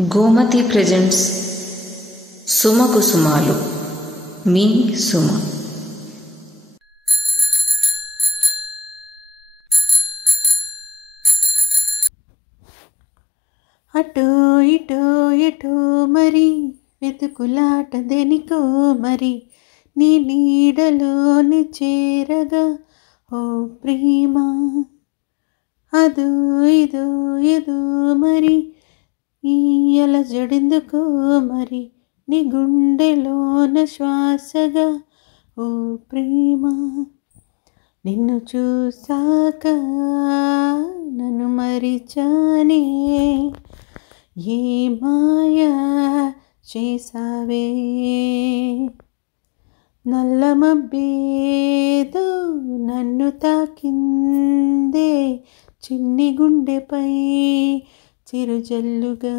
Gomati presents సుమకు సుమాలు. మీ సుమ. అటో ఇటో ఎటో మరి వెతుకులాట దేనికో మరి, నీ నీడలోని చేరగా ఓ ప్రేమ. అదో ఇదో ఏదో మరి, ఈ అలజడెందుకో మరి, నీ గుండెలోన శ్వాసగా ఓ ప్రేమ. నిన్ను చూసాక నన్ను మరిచానే, ఏ మాయా చేసావే. నల్లమబ్బేదో నన్ను తాకిందే, చిన్ని గుండెపై చిరుజల్లుగా.